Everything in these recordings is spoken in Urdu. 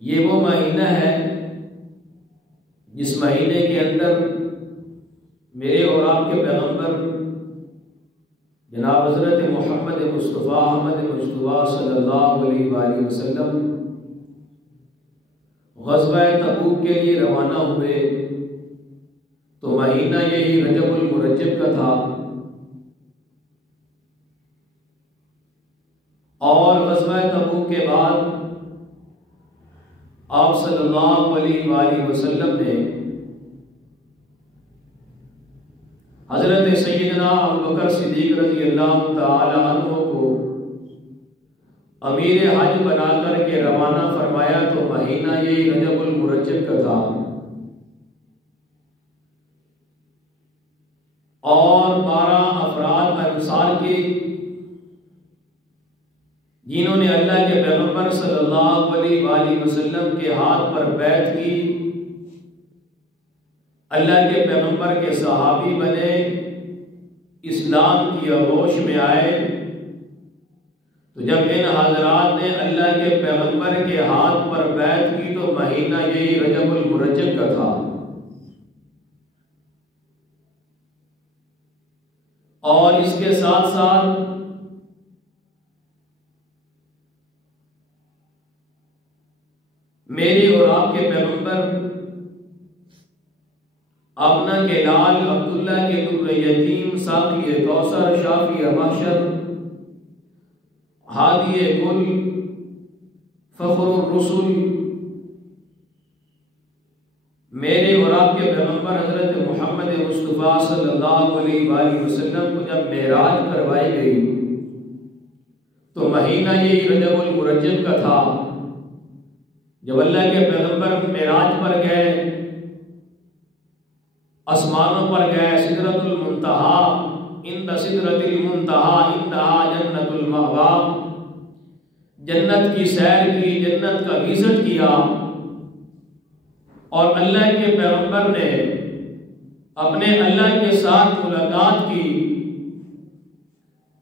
یہ وہ مہینہ ہے جس مہینے کے اندر میرے اور آپ کے پیغمبر جناب حضرت محمد مصطفیٰ احمد مجتبیٰ صلی اللہ علیہ وآلہ وسلم غزوہ تبوک کے لیے روانہ ہوئے تو مہینہ یہی رجب المرجب کا تھا، اور غزوہ تبوک کے بعد آپ صلی اللہ علیہ وآلہ وسلم نے حضرت سیدنا ابوبکر صدیق رضی اللہ تعالی عنہ کو امیر حج بنا کر کے روانہ فرمایا تو مہینہ یہی رجب المرجب کا تھا، اور 12 افراد انصار کے جنہوں نے اللہ کے پیغمبر صلی اللہ علیہ وآلہ وسلم کے ہاتھ پر بیعت کی، اللہ کے پیغمبر کے صحابی بنے، اسلام کی آغوش میں آئے، تو جب ان حضرات نے اللہ کے پیغمبر کے ہاتھ پر بیعت کی تو مہینہ یہی رجب المرجب کا تھا، اور اس کے ساتھ ساتھ میرے اور آپ کے پیغمبر آمنہ کے لال عبداللہ کے در یتیم ساقی کوثر شافی محشر ہادی کل فخر الرسل میرے اور آپ کے پیغمبر حضرت محمد مصطفیٰ صلی اللہ علیہ وآلہ وسلم کو جب معراج کروائی گئی تو مہینہ یہی رجب المرجب کا تھا۔ جب اللہ کے پیغمبر معراج پر گئے، آسمانوں پر گئے، سدرۃ المنتہی عند سدرۃ المنتہی عندہا جنت المأویٰ، جنت کی سیر کی، جنت کا وزٹ کیا، اور اللہ کے پیغمبر نے اپنے اللہ کے ساتھ ملاقات کی۔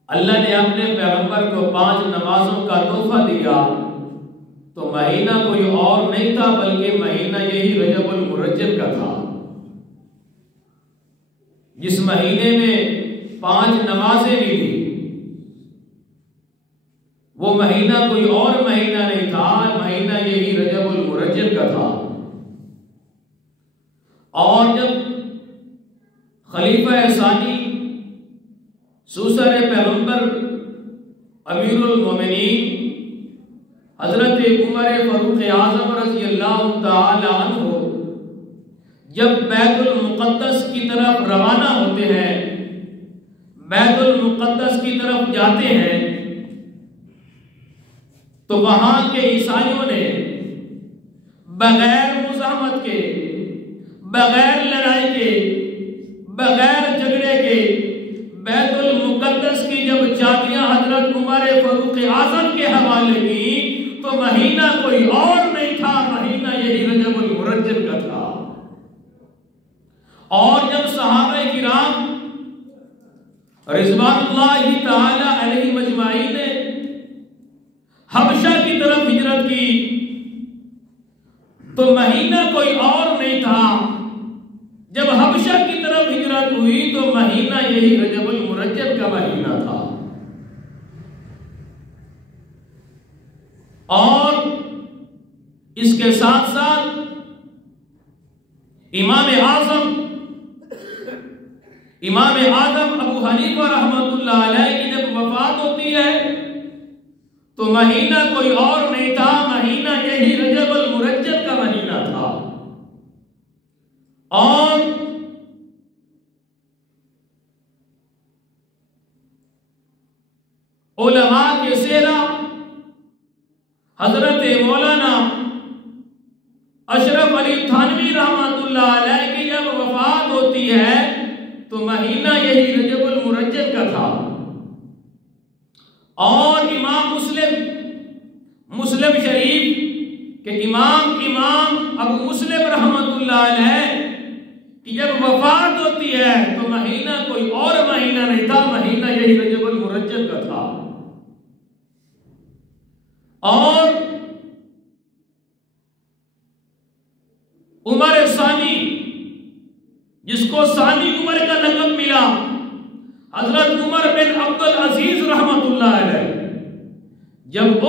اللہ نے اپنے پیغمبر کو 5 نمازوں کا تحفہ دیا، تو مہینہ کوئی اور نہیں تھا بلکہ مہینہ یہی رجب المرجب کا تھا، جس مہینے میں 5 نمازیں بھی تھی۔ وہ مہینہ کوئی اور مہینہ نہیں تھا، مہینہ یہی رجب المرجب کا تھا۔ اور جب خلیفہ ثانی سوسر پیغمبر امیر المومنین حضرت عمر فاروق اعظم رضی اللہ تعالی عنہ جب بیت المقدس کی طرف روانہ ہوتے ہیں، بیت المقدس کی طرف جاتے ہیں، تو وہاں کے عیسائیوں نے بغیر مزاحمت کے، بغیر لڑائی کے، بغیر جھگڑے کے بیت المقدس کی جب چابیاں حضرت عمر فاروق اعظم کے حوالے کی تو مہینہ کوئی اور نہیں تھا، مہینہ یہی رجب المرجب کا تھا۔ اور جب صحابہ کرام رضوان اللہ تعالی علیہ مجمعین نے حبشہ کی طرف ہجرت کی تو مہینہ کوئی اور نہیں تھا، جب حبشہ کی طرف ہجرت ہوئی تو مہینہ یہی رجب المرجب کا مہینہ تھا۔ اور اس کے ساتھ ساتھ امام اعظم ابو حنیفہ رحمۃ اللہ علیہ کی جب وفات ہوتی ہے تو مہینہ کوئی اور نہیں تھا، مہینہ یہی رجب المرجب کا مہینہ تھا۔ اور علماء کے سیرہ حضرت مولانا اشرف علی تھانوی رحمۃ اللہ علیہ کی جب وفات ہوتی ہے تو مہینہ یہی رجب المرجب کا تھا۔ اور امام مسلم شریف کہ امام ابو مسلم رحمۃ اللہ علیہ کی جب وفات ہوتی ہے تو مہینہ کوئی اور مہینہ نہیں تھا، مہینہ یہی رجب المرجب کا تھا۔ اور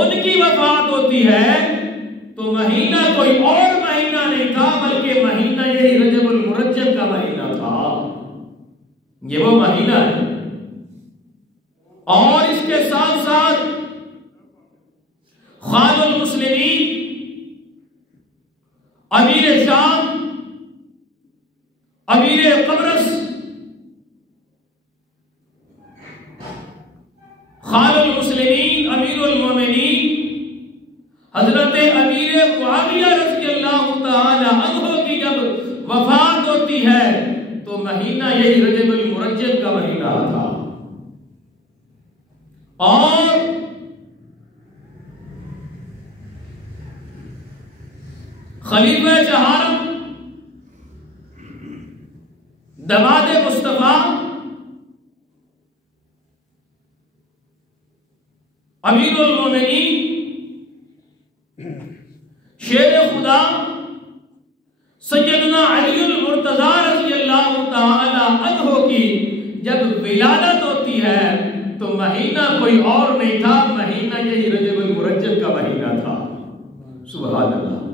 ان کی وفات ہوتی ہے تو مہینہ کوئی اور مہینہ نہیں تھا بلکہ مہینہ یہی رجب المرجب کا مہینہ تھا. یہ وہ مہینہ ہے. اور اس کے ساتھ ساتھ خان المسلمین امیر شام امیر قبرص خان المسلمین امیر المومنین حضرت امیر معاویہ رضی اللہ تعالی عنہ کی جب وفات ہوتی ہے تو مہینہ یہی رجب المرجب کا مہینہ تھا. اور خلیفہ چہارم دماد مصطفیٰ امیر المومنین شیر خدا سیدنا علی المرتضی رضی اللہ تعالی عنہ کی جب ولادت ہوتی ہے تو مہینہ کوئی اور نہیں تھا، مہینہ یہی رجب المرجب کا مہینہ تھا. سبحان اللہ.